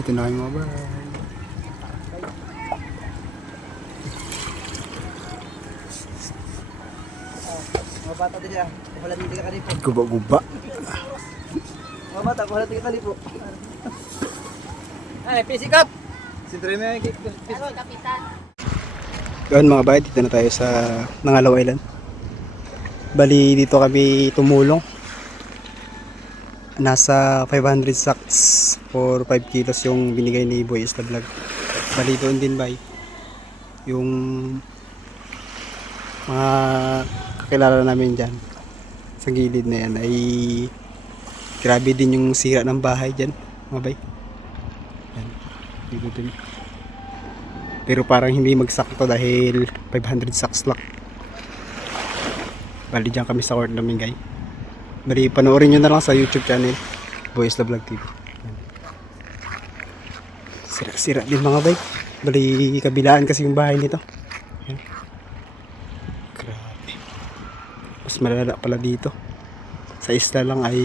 Dito na kayo mga bay. Mga bata din siya. Wala din ka kalipo. Guba-guba. Mga bata, wala din ka kalipo. Ay, pick up! Sintre mo yung Kapitan. Yun mga bay, dito na tayo sa Nangalaw Island. Bali dito kami tumulong. Nasa 500 sacks for 5 kilos yung binigay ni Boy Isla Vlog. Bali doon din bay. Yung mga kakilala namin dyan sa gilid na yan ay grabe din yung sira ng bahay dyan mga bay. Yan, dito din. Pero parang hindi magsakto dahil 500 sacks lang. Bali dyan kami sa court namin guys. Bali panoorin nyo na lang sa YouTube channel Boy Isla Vlog TV. Yan. Sira-sira din mga bay. Bali kabilaan kasi yung bahay nito. Yan. Grabe. Mas malala pala dito. Sa isla lang ay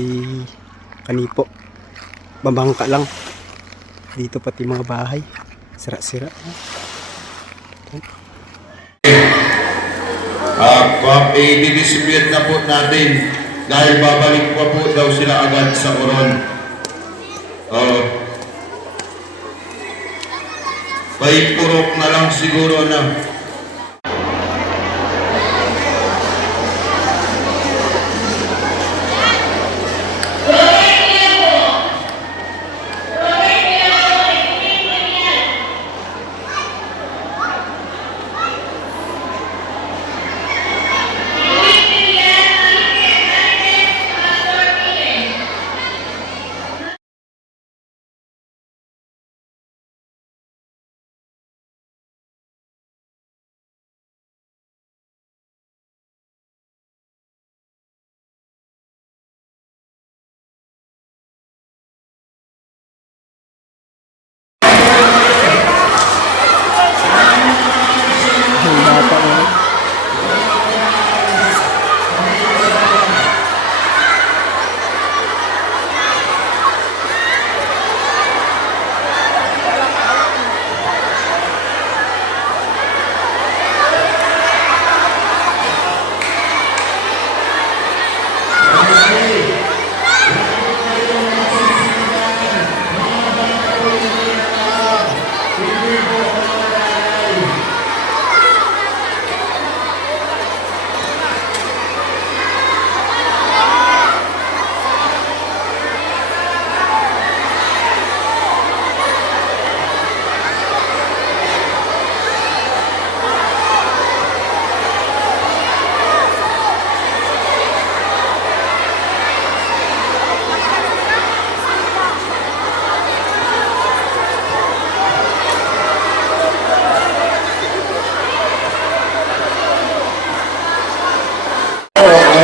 kanipo. Babangka lang. Dito pati mga bahay. Sira-sira. I-distribute na po natin dahil babalik pa po daw sila agad sa Coron. May purok na lang siguro na.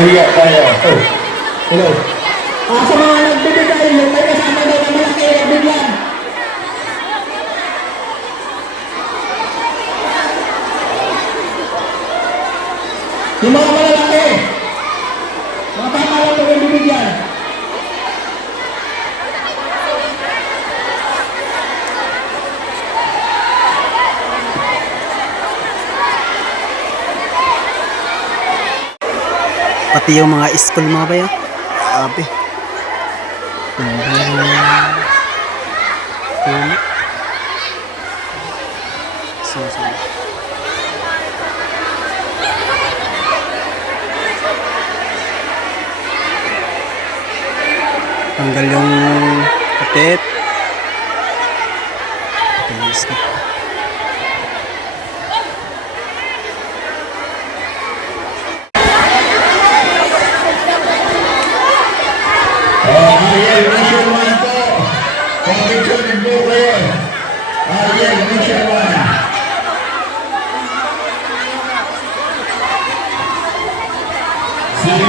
Nahiya tayo. Hello. Sa mga nagbibigay, yung may kasama daw na malaki, bigyan. Yung mga malalaki, mga tama lang ito yung bibigyan. Pati yung mga school mga bayo. Grabe. So. Tanggal yung katet. Ito yung skip. Ariel, Mission 1 po. Conviction po kayo. Ariel, Mission 1. Sige,